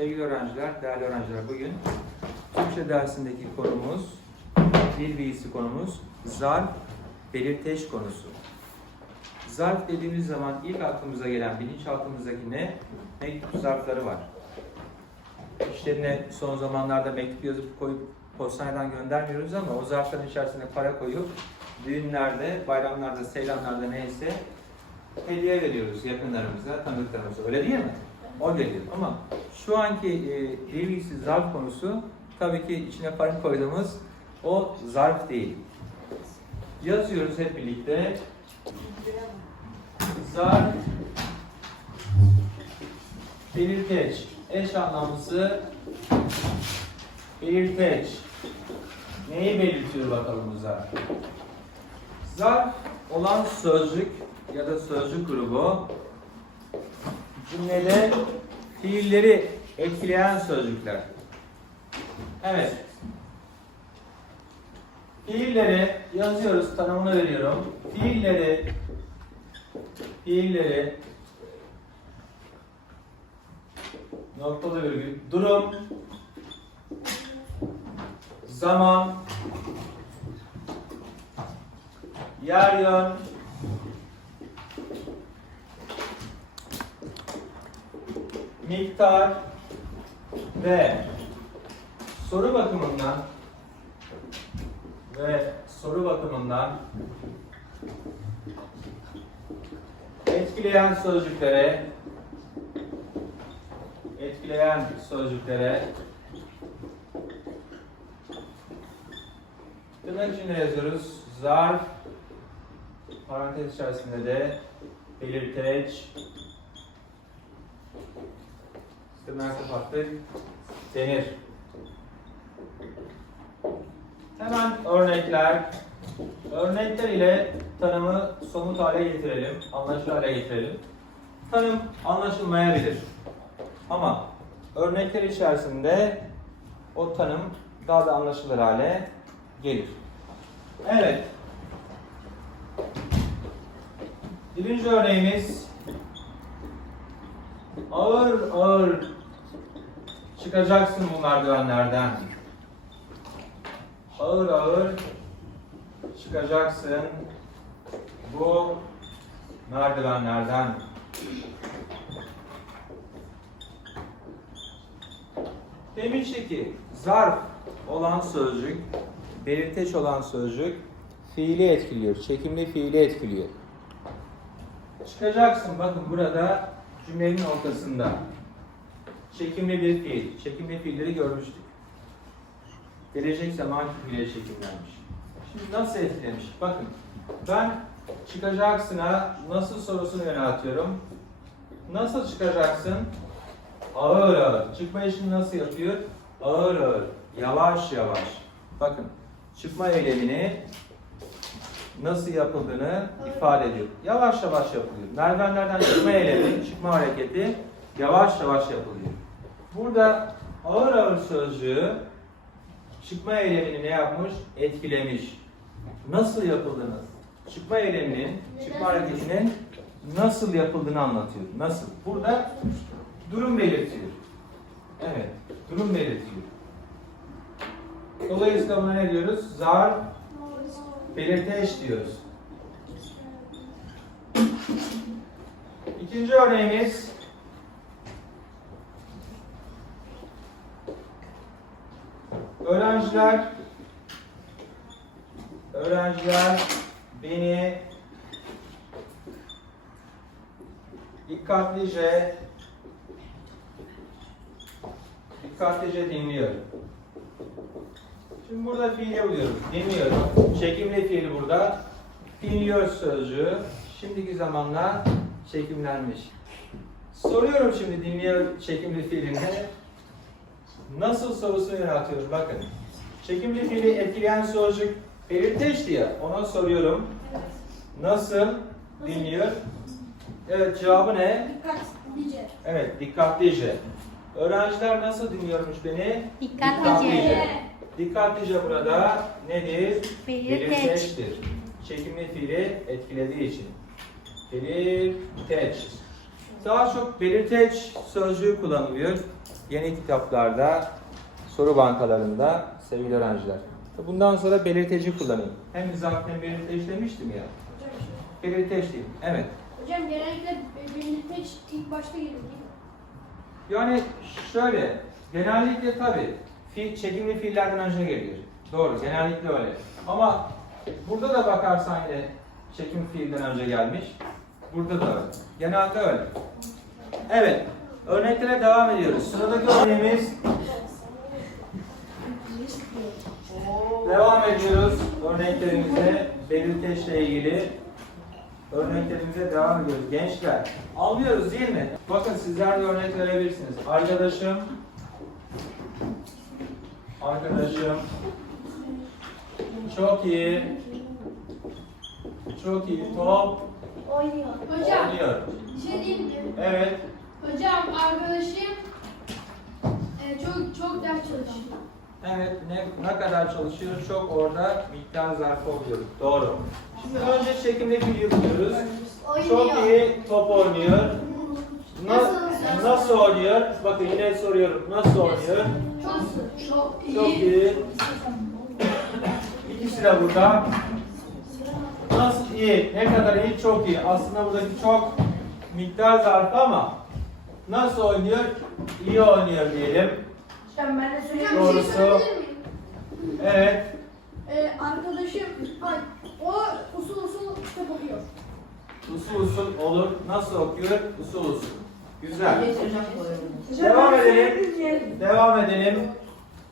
Sevgili öğrenciler, değerli öğrenciler bugün Türkçe dersindeki konumuz, dil bilgisi konumuz zarf, belirteç konusu. Zarf dediğimiz zaman ilk aklımıza gelen bilinçaltımızdaki ne? Mektup zarfları var. İşlerine son zamanlarda mektup yazıp koyup postaneden göndermiyoruz ama o zarfların içerisine para koyup düğünlerde, bayramlarda, seyranlarda neyse hediye veriyoruz yakınlarımıza, tanıdıklarımıza. Öyle değil mi? O geliyor. Ama şu anki e, bilgisi zarf konusu tabii ki içine para koyduğumuz o zarf değil. Yazıyoruz hep birlikte. Zarf belirteç. Eş anlamlısı belirteç. Neyi belirtiyor bakalım bu zarf? Zarf olan sözcük ya da sözcük grubu cümlede fiilleri etkileyen sözcükler. Evet. Fiilleri yazıyoruz, tanımını veriyorum. Fiilleri fiilleri noktalı virgül durum zaman yer yön miktar ve soru bakımından ve soru bakımından etkileyen sözcüklere etkileyen sözcüklere tırnak içinde yazıyoruz. Zarf parantez içerisinde de belirteç tırnak kapattık denir. Hemen örnekler. Örnekler ile tanımı somut hale getirelim, anlaşılır hale getirelim. Tanım anlaşılmayabilir. Ama örnekler içerisinde o tanım daha da anlaşılır hale gelir. Evet. Birinci örneğimiz ağır ağır çıkacaksın bu merdivenlerden. Ağır ağır çıkacaksın bu merdivenlerden. Demişti ki zarf olan sözcük, belirteç olan sözcük fiili etkiliyor, çekimli fiili etkiliyor. Çıkacaksın bakın burada cümlenin ortasında. Çekimli bir fiil. Çekimli fiilleri görmüştük. Gelecek zaman fiile çekimlenmiş. Şimdi nasıl etkilemiş? Bakın ben çıkacaksın'a nasıl sorusunu yöneltiyorum. Nasıl çıkacaksın? Ağır ağır. Çıkma işini nasıl yapıyor? Ağır ağır. Yavaş yavaş. Bakın çıkma eylemini nasıl yapıldığını ifade ediyor. Yavaş yavaş yapılıyor. Merdivenlerden çıkma eylemi, çıkma hareketi yavaş yavaş yapılıyor. Burada ağır ağır sözcüğü çıkma eylemini ne yapmış? Etkilemiş. Nasıl yapıldığını, çıkma eyleminin, çıkma hareketinin nasıl yapıldığını anlatıyor. Nasıl? Burada durum belirtiyor. Evet, durum belirtiyor. Dolayısıyla buna ne diyoruz? Zar belirteç diyoruz. İkinci örneğimiz öğrenciler öğrenciler beni dikkatlice dikkatlice dinliyor. Şimdi burada fiili buluyoruz. Dinliyor. Çekimli fiil burada. Dinliyor sözcüğü. Şimdiki zamanla çekimlenmiş. Soruyorum şimdi dinliyor çekimli fiilinde. Nasıl sorusunu yöneltiyoruz. Bakın. Çekimli fiili etkileyen sözcük belirteçti ya. Ona soruyorum. Nasıl dinliyor? Evet cevabı ne? Dikkatlice. Evet dikkatlice. Öğrenciler nasıl dinliyormuş beni? Dikkatlice. Dikkatlice burada nedir? Belirteç. Belirteçtir. Çekimli fiili etkilediği için. Belirteç. Daha çok belirteç sözcüğü kullanılıyor. Yeni kitaplarda, soru bankalarında sevgili öğrenciler. Bundan sonra belirteci kullanayım. Hem hem belirteç demiştim ya. Belirteç diyeyim. Evet. Hocam genellikle belirteç ilk başta gelir değil mi? Yani şöyle, genellikle tabii fi, çekimli fiillerden önce geliyor. Doğru, genellikle öyle. Ama burada da bakarsan yine çekim fiilden önce gelmiş. Burada da öyle. Genelde öyle. Evet, örneklere devam ediyoruz. Sıradaki örneğimiz devam ediyoruz örneklerimize belirteçle ilgili örneklerimize devam ediyoruz. Gençler, anlıyoruz değil mi? Bakın sizler de örnek verebilirsiniz. Arkadaşım, arkadaşım, çok iyi, çok iyi top Oynuyor. Hocam oynuyor. şey diyeyim mi? Evet, Hocam arkadaşım e, çok çok ders çalışıyor. evet ne, ne kadar çalışıyor çok orada miktar zarfı oluyor. Doğru. Şimdi önce çekimli fiil yapıyoruz. Çok iyi top oynuyor. Na- Nasıl? nasıl oynuyor? Bakın yine soruyorum. Nasıl oynuyor? Çok çok iyi. Çok iyi. İkisi de burada. Nasıl iyi? Ne kadar iyi? Çok iyi. Aslında buradaki çok miktar zarfı ama nasıl oynuyor? İyi oynuyor diyelim. Hocam ben de söyleyeyim. Hocam bir şey Doğrusu. sorabilir miyim? Evet. E, arkadaşım ay, o usul usul kitap okuyor. Usul usul olur. Nasıl okuyor? Usul usul. Güzel. Koyuyorum. Devam edelim. Devam edelim.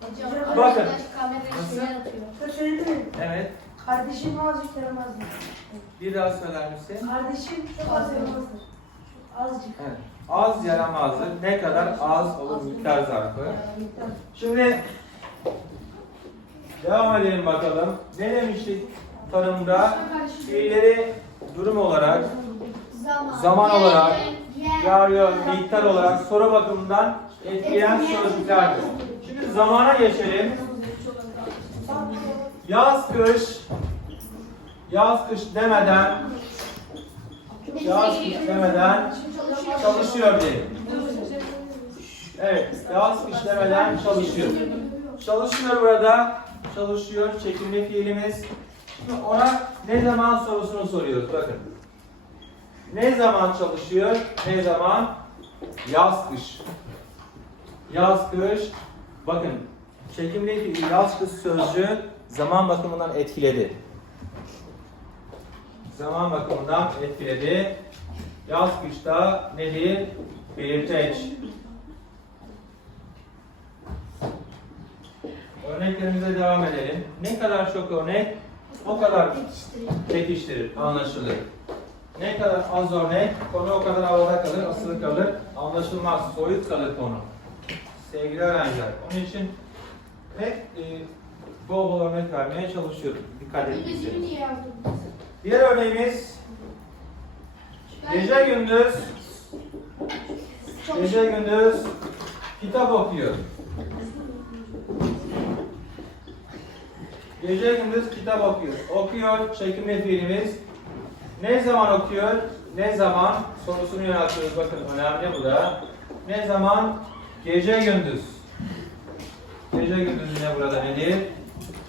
Hocam Bakın. arkadaş kameraya Nasıl? şeyler atıyor. Mi? Evet. Kardeşim azıcık yaramazdır. Bir daha söyler misin? Kardeşim çok az yaramazdır. Azıcık. Evet. Az yaramazdır. Ne kadar az olur miktar zarfı. Şimdi devam edelim bakalım. Ne demiştik tanımda? Fiilleri durum olarak, Zaman, Zaman olarak, yer, yer yön, miktar olarak soru bakımından etkileyen sözcüklerdir. Şimdi zamana geçelim. Yaz kış, yaz kış demeden, yaz kış demeden çalışıyor diyelim. Evet, yaz kış demeden çalışıyor. Çalışıyor burada, çalışıyor çekimli fiilimiz. Şimdi ona ne zaman sorusunu soruyoruz bakın. Ne zaman çalışıyor? Ne zaman? Yaz kış. Yaz kış. Bakın çekimli yaz kış sözcüğü zaman bakımından etkiledi. Zaman bakımından etkiledi. Yaz kışta nedir? Belirteç. Örneklerimize devam edelim. Ne kadar çok örnek, o kadar pekiştirir, anlaşılır. Ne kadar az örnek, konu o kadar havada kalır, asılı kalır, anlaşılmaz, soyut kalır konu. Sevgili öğrenciler, onun için hep e, bol bol örnek vermeye çalışıyorum. Dikkat İngilizceyi ettiyseniz. niye yazdın? Diğer örneğimiz gece gündüz gece gündüz kitap okuyor. Gece gündüz kitap okuyor. Okuyor çekimli fiilimiz. Ne zaman okuyor? Ne zaman? Sorusunu yöneltiyoruz. Bakın önemli bu da. Ne zaman? Gece gündüz. Gece gündüz yine burada nedir?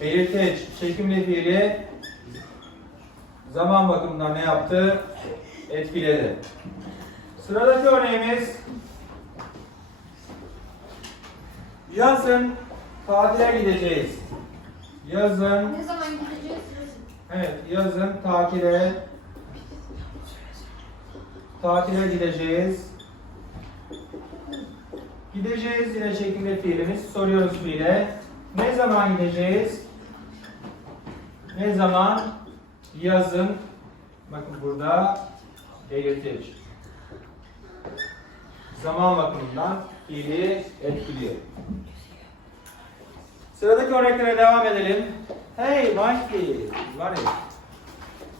Belirteç, çekimli fiili zaman bakımından ne yaptı? Etkiledi. Sıradaki örneğimiz yazın tatile gideceğiz. Yazın, Ne zaman gideceğiz? evet yazın tatile tatile gideceğiz. Gideceğiz yine şeklinde fiilimiz. Soruyoruz fiile. Ne zaman gideceğiz? Ne zaman? Yazın. Bakın burada belirteç. Zaman bakımından fiili etkiliyor. Sıradaki örneklere devam edelim. Hey Mikey, var ya.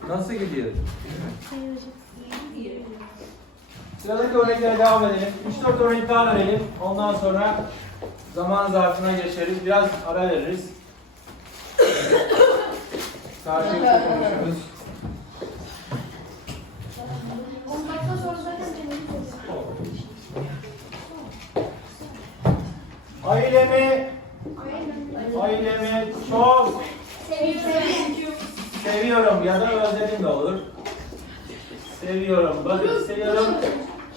Nasıl gidiyor? Sıradaki örneklere devam edelim. 3-4 örnek daha verelim. Ondan sonra zaman zarfına geçeriz. Biraz ara veririz. Karşılıklı konuşuruz. 10 dakika sonra zaten benim Ailemi, ailemi çok seviyorum ya da özledim de olur. Seviyorum, bakın seviyorum.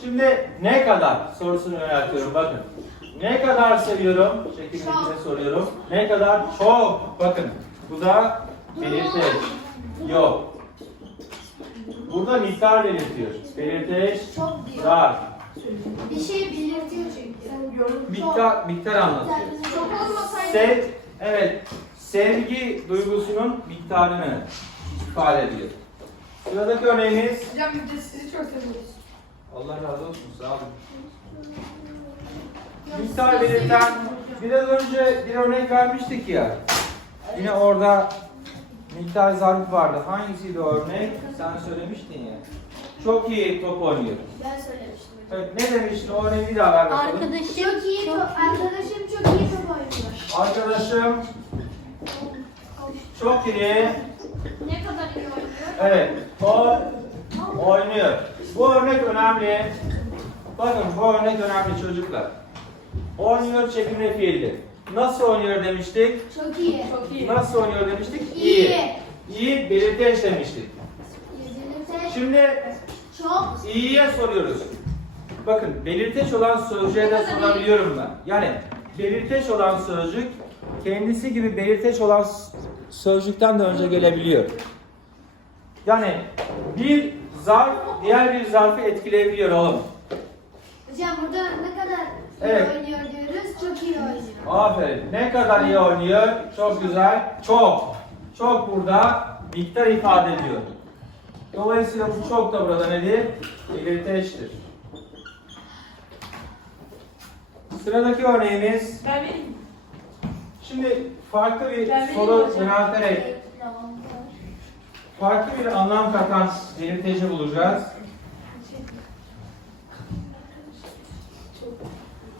Şimdi ne kadar sorusunu yöneltiyorum bakın. Ne kadar seviyorum? Şekildekine soruyorum. Ne kadar? Çok. Bakın. Bu da belirteç. Yok. Burada miktar belirtiyor. Belirteç, Çok diyor. zar. Bir şey belirtiyor çünkü. Miktar, miktar anlatıyor. Çok olmasaydı. Sev, evet. Sevgi duygusunun miktarını ifade ediyor. Sıradaki örneğimiz Hocam biz de sizi çok seviyoruz. Allah razı olsun sağ olun. Miktar belirten biraz önce bir örnek vermiştik ya. Yine orada miktar zarfı vardı. Hangisiydi örnek? Sen söylemiştin ya. Çok iyi top oynuyor. Ben söylemiştim. Evet, ne demiştin? O örneği bir daha ver bakalım. Arkadaşım çok iyi top, arkadaşım çok iyi top oynuyor. Arkadaşım çok iyi. Ne kadar iyi oynuyor? Evet, o oynuyor. Bu örnek önemli. Bakın bu örnek önemli çocuklar. Oynuyor çekimli fiildi. Nasıl oynuyor demiştik? Çok iyi. Çok Nasıl oynuyor demiştik? İyi. İyi belirteç demiştik. Yüzünü Şimdi çok iyiye soruyoruz. Bakın belirteç olan sözcüğe de sorabiliyorum ben. Yani belirteç olan sözcük kendisi gibi belirteç olan sözcükten de önce gelebiliyor. Yani bir zarf diğer bir zarfı etkileyebiliyor oğlum. Hocam burada ne kadar Evet. iyi oynuyor diyoruz. Çok iyi oynuyor. Aferin. Ne kadar iyi oynuyor? Çok güzel. Çok. Çok burada miktar ifade ediyor. Dolayısıyla bu çok da burada nedir? Belirteçtir. Sıradaki örneğimiz Ben vereyim. Şimdi farklı bir soru yönelterek farklı bir anlam katan belirteci bulacağız.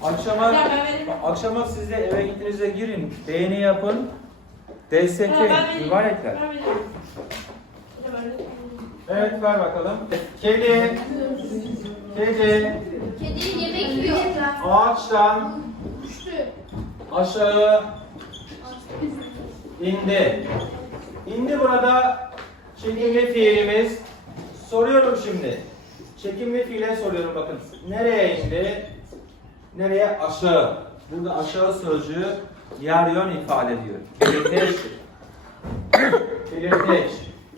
Akşama, Ya ben akşama siz de eve gittiğinizde girin, beğeni yapın, destekleyin, Ha, ben mübarekler. Evet ver bakalım. Kedi, kedi Kedi yemek yiyor. ağaçtan Düştü. aşağı indi. İndi burada çekimli fiilimiz. Soruyorum şimdi. Çekimli fiile soruyorum bakın. Nereye indi? Nereye? Aşağı. Burada aşağı sözcüğü yer yön ifade ediyor. Belirteçtir. Belirteç.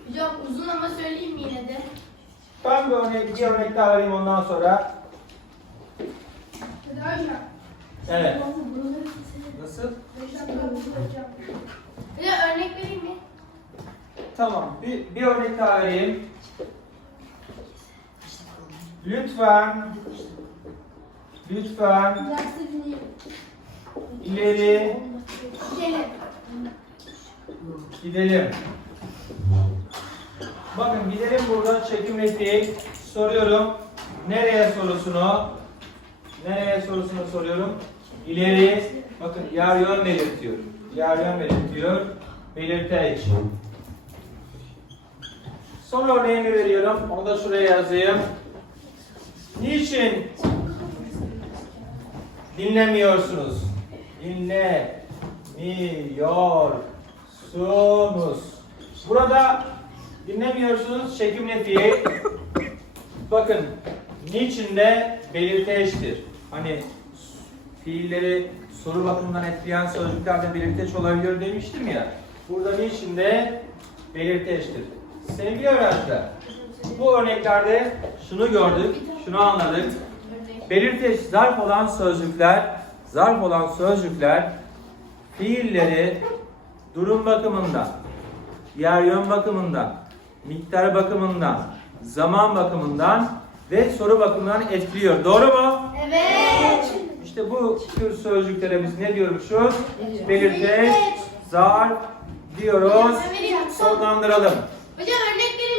Hocam uzun ama söyleyeyim mi yine de? Ben bir örnek, bir örnek daha vereyim ondan sonra. Hadi hocam. Evet. Nasıl? Bir de örnek vereyim mi? Tamam. Bir, bir örnek daha vereyim. Lütfen lütfen ileri gidelim. Bakın gidelim burada çekimli fiil. Soruyorum. Nereye sorusunu? Nereye sorusunu soruyorum. İleri. Bakın yer yön belirtiyor. Yer yön belirtiyor. Belirteç. Son örneğini veriyorum. Onu da şuraya yazayım. Niçin dinlemiyorsunuz? Dinlemiyorsunuz. Burada dinlemiyorsunuz çekimli fiil. Bakın niçin de belirteçtir. Hani fiilleri soru bakımından etkileyen sözcüklerde belirteç olabiliyor demiştim ya. Burada niçin de belirteçtir. Sevgili öğrenciler, bu örneklerde şunu gördük, şunu anladık. Belirteç zarf olan sözcükler, zarf olan sözcükler fiilleri durum bakımından, yer yön bakımından, miktar bakımından, zaman bakımından ve soru bakımından etkiliyor. Doğru mu? Evet. İşte bu tür sözcüklere biz ne diyormuşuz? Belirteç, zarf diyoruz. Sonlandıralım. Hocam örnek vereyim